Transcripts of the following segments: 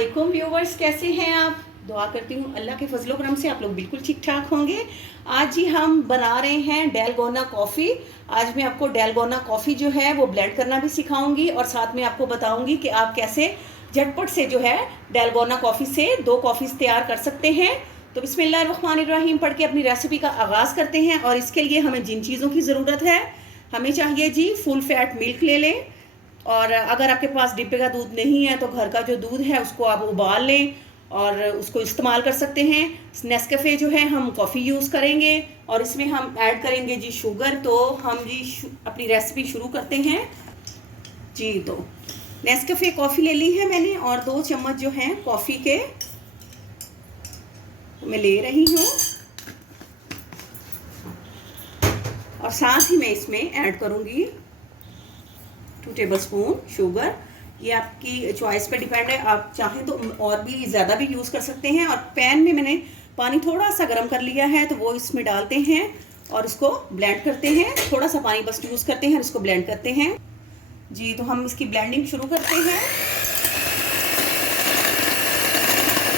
वालेकुम व्यूवर्स, कैसे हैं आप। दुआ करती हूँ अल्लाह के फजलो करम से आप लोग बिल्कुल ठीक ठाक होंगे। आज जी हम बना रहे हैं डैलगोना कॉफ़ी। आज मैं आपको डैलगोना कॉफ़ी जो है वो ब्लेंड करना भी सिखाऊंगी और साथ में आपको बताऊंगी कि आप कैसे झटपट से जो है डैलगोना कॉफ़ी से 2 कॉफ़ीज़ तैयार कर सकते हैं। तो बिस्मिल्लाहिर्रहमानिर्रहीम पढ़ के अपनी रेसिपी का आगाज़ करते हैं। और इसके लिए हमें जिन चीज़ों की ज़रूरत है, हमें चाहिए जी फुल फैट मिल्क ले लें। और अगर आपके पास डिब्बे का दूध नहीं है तो घर का जो दूध है उसको आप उबाल लें और उसको इस्तेमाल कर सकते हैं। नेस्कैफ़े जो है हम कॉफ़ी यूज़ करेंगे और इसमें हम ऐड करेंगे जी शुगर। तो हम जी अपनी रेसिपी शुरू करते हैं जी। तो नेस्कैफ़े कॉफ़ी ले ली है मैंने और 2 चम्मच जो हैं कॉफ़ी के मैं ले रही हूँ। और साथ ही मैं इसमें ऐड करूँगी 2 टेबलस्पून शुगर। ये आपकी चॉइस पे डिपेंड है, आप चाहें तो और भी ज़्यादा भी यूज़ कर सकते हैं। और पैन में मैंने पानी थोड़ा सा गर्म कर लिया है तो वो इसमें डालते हैं और इसको ब्लेंड करते हैं। थोड़ा सा पानी बस यूज़ करते हैं और इसको ब्लेंड करते हैं जी। तो हम इसकी ब्लेंडिंग शुरू करते हैं।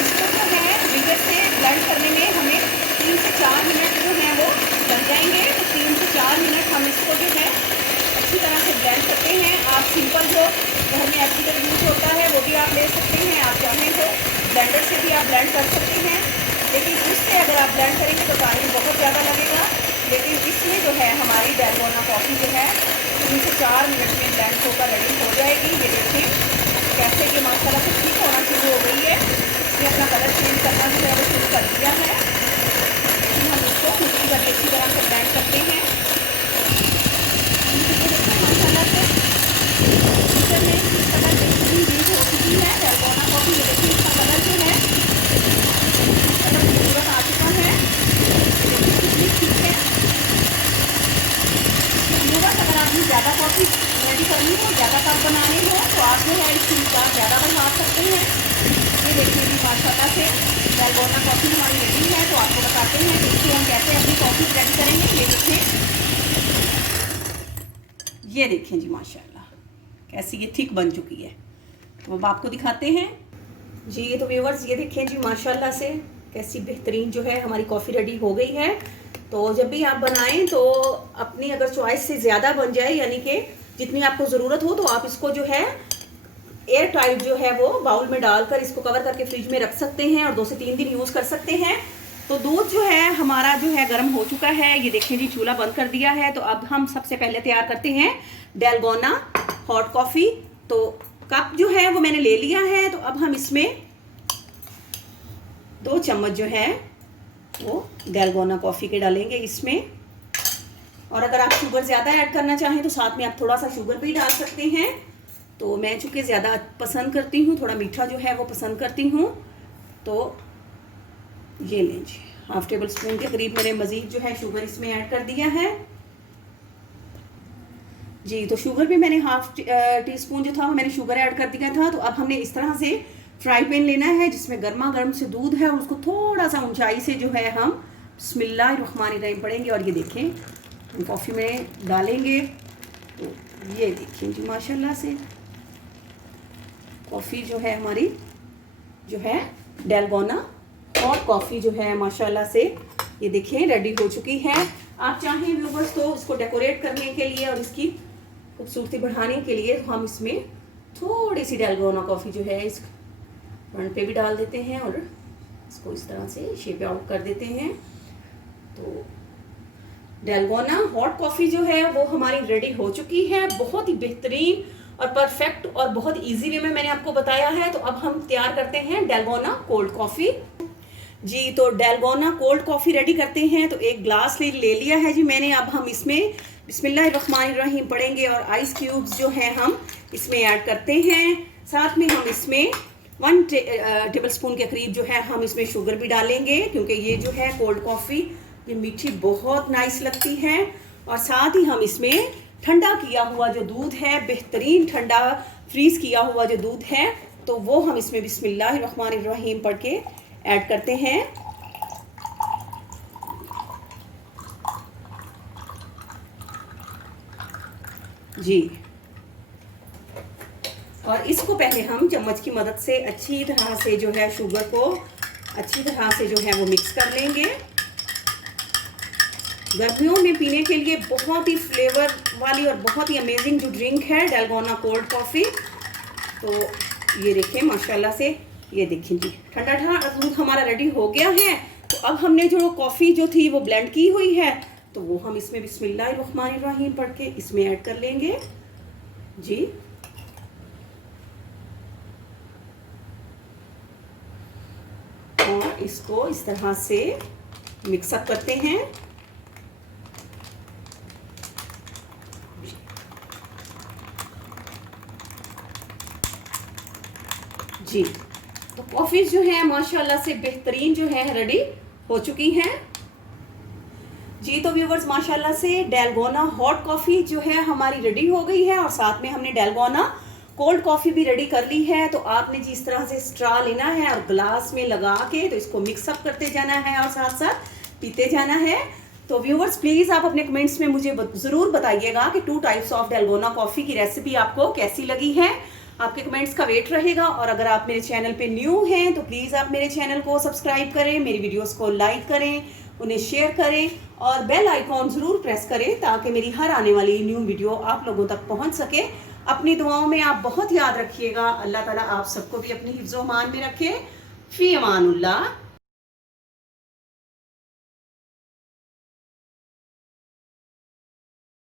इसको जो है विनेगर से ब्लेंड करने में हमें 3 से 4 मिनट जो हैं वो लग जाएंगे। तो 3 से 4 मिनट हम इसको जो है अच्छी तरह से ब्लेंड करते हैं। आप सिंपल जो घर में एप्लीकेट यूज़ होता है वो भी आप ले सकते हैं, आप चाहें तो ब्लेंडर से भी आप ब्लेंड कर सकते हैं। लेकिन उससे अगर आप ब्लेंड करेंगे तो टाइम बहुत ज़्यादा लगेगा। लेकिन इसमें जो है हमारी डैलगोना कॉफ़ी जो है 3 से 4 मिनट में ब्लेंड होकर रेडी हो जाएगी। ये देखें कैसे कि माशाल्लाह से ठीक होना शुरू हो गई है। ये अपना कलर चेंज करना जो है वो शुरू कर दिया है। लेकिन हम इसको खुशी करके अच्छी तरह से ब्लेंड करते हैं। माशाल्लाह से मिक्सर में इसकी कलर बेहतरीन बीट हो चुकी है। डैलगोना कॉफ़ी ये देखिए इसका कलर जो है कलर खूबसूरत आ चुका है। कितनी ठीक है। व्यूअर्स, अगर आपने ज़्यादा कॉफ़ी रेडी करनी हो, ज़्यादा कप बनाने हो तो आप जो है इसकी मिकदार ज़्यादा बढ़ा सकते हैं। ये देखिए भी माशाल्लाह से डैलगोना कॉफ़ी हमारी रेडी है। तो आपको बताते हैं कि इसकी हम कैसे अपनी कॉफ़ी रेडी करेंगे। ये देखें, ये देखें जी माशाल्लाह कैसी ये थिक बन चुकी है। तो अब आपको दिखाते हैं जी। तो व्यूअर्स ये देखें जी माशाल्लाह से कैसी बेहतरीन जो है हमारी कॉफ़ी रेडी हो गई है। तो जब भी आप बनाएं तो अपनी अगर चॉइस से ज़्यादा बन जाए, यानी कि जितनी आपको ज़रूरत हो, तो आप इसको जो है एयर टाइट जो है वो बाउल में डालकर इसको कवर करके फ्रिज में रख सकते हैं और 2 से 3 दिन यूज़ कर सकते हैं। तो दूध जो है हमारा जो है गर्म हो चुका है। ये देखिए जी चूल्हा बंद कर दिया है। तो अब हम सबसे पहले तैयार करते हैं डैलगोना हॉट कॉफ़ी। तो कप जो है वो मैंने ले लिया है। तो अब हम इसमें 2 चम्मच जो है वो डैलगोना कॉफ़ी के डालेंगे इसमें। और अगर आप शुगर ज़्यादा ऐड करना चाहें तो साथ में आप थोड़ा सा शुगर भी डाल सकते हैं। तो मैं चूँकि ज़्यादा पसंद करती हूँ, थोड़ा मीठा जो है वो पसंद करती हूँ, तो ये लीजिए 1/2 टेबल स्पून के करीब मैंने मज़ीद जो है शुगर इसमें ऐड कर दिया है जी। तो शुगर भी मैंने 1/2 टीस्पून जो था वो मैंने शुगर ऐड कर दिया था। तो अब हमने इस तरह से फ्राई पैन लेना है जिसमें गर्मा गर्म से दूध है और उसको थोड़ा सा ऊंचाई से जो है हम बिस्मिल्लाहिर्रहमानिर्रहीम पढ़ेंगे और ये देखें हम कॉफ़ी में डालेंगे। तो ये देखिए जी माशाल्लाह से कॉफ़ी जो है हमारी जो है डैलगोना और कॉफ़ी जो है माशाल्लाह से ये देखें रेडी हो चुकी है। आप चाहें व्यूवर्स तो उसको डेकोरेट करने के लिए और इसकी खूबसूरती बढ़ाने के लिए हम इसमें थोड़ी सी डैलगोना कॉफ़ी जो है इस फ्रंट पे भी डाल देते हैं और इसको इस तरह से शेप आउट कर देते हैं। तो डैलगोना हॉट कॉफ़ी जो है वो हमारी रेडी हो चुकी है। बहुत ही बेहतरीन और परफेक्ट और बहुत इजी वे में मैंने आपको बताया है। तो अब हम तैयार करते हैं डैलगोना कोल्ड कॉफ़ी जी। तो डैलगोना कोल्ड कॉफ़ी रेडी करते हैं। तो 1 ग्लास ले लिया है जी मैंने। अब हम इसमें बिस्मिल्लाहिर्रहमानिर्रहीम पढ़ेंगे और आइस क्यूब्स जो हैं हम इसमें ऐड करते हैं। साथ में हम इसमें 1 टेबल स्पून के करीब जो है हम इसमें शुगर भी डालेंगे, क्योंकि ये जो है कोल्ड कॉफ़ी ये मीठी बहुत नाइस लगती है। और साथ ही हम इसमें ठंडा किया हुआ जो दूध है, बेहतरीन ठंडा फ्रीज़ किया हुआ जो दूध है, तो वो हम इसमें बिस्मिल्लाहिर्रहमानिर्रहीम पढ़ के ऐड करते हैं जी। और इसको पहले हम चम्मच की मदद से अच्छी तरह से जो है शुगर को अच्छी तरह से जो है वो मिक्स कर लेंगे। गर्मियों में पीने के लिए बहुत ही फ्लेवर वाली और बहुत ही अमेजिंग जो ड्रिंक है डैलगोना कोल्ड कॉफ़ी। तो ये देखें माशाल्लाह से, ये देखें जी ठंडा ठंडा दूध हमारा रेडी हो गया है। तो अब हमने जो कॉफ़ी जो थी वो ब्लेंड की हुई है, तो वो हम इसमें बिस्मिल्लाहिर्रहमानिर्रहीम पढ़ के इसमें ऐड कर लेंगे जी। और इसको इस तरह से मिक्सअप करते हैं जी। तो कॉफ़ी जो है माशाल्लाह से बेहतरीन जो है रेडी हो चुकी हैं जी। तो व्यूवर्स माशाल्लाह से डैलगोना हॉट कॉफ़ी जो है हमारी रेडी हो गई है और साथ में हमने डैलगोना कोल्ड कॉफ़ी भी रेडी कर ली है। तो आपने जिस तरह से स्ट्रा लेना है और ग्लास में लगा के तो इसको मिक्सअप करते जाना है और साथ साथ पीते जाना है। तो व्यूवर्स प्लीज़ आप अपने कमेंट्स में मुझे ज़रूर बताइएगा कि 2 टाइप्स ऑफ डैलगोना कॉफ़ी की रेसिपी आपको कैसी लगी है। आपके कमेंट्स का वेट रहेगा। और अगर आप मेरे चैनल पे न्यू हैं तो प्लीज़ आप मेरे चैनल को सब्सक्राइब करें, मेरी वीडियोस को लाइक करें, उन्हें शेयर करें और बेल आइकॉन ज़रूर प्रेस करें ताकि मेरी हर आने वाली न्यू वीडियो आप लोगों तक पहुंच सके। अपनी दुआओं में आप बहुत याद रखिएगा। अल्लाह ताला आप सबको भी अपनी हिफ्ज़ो-मान में रखे। फ़ी अमानुल्लाह।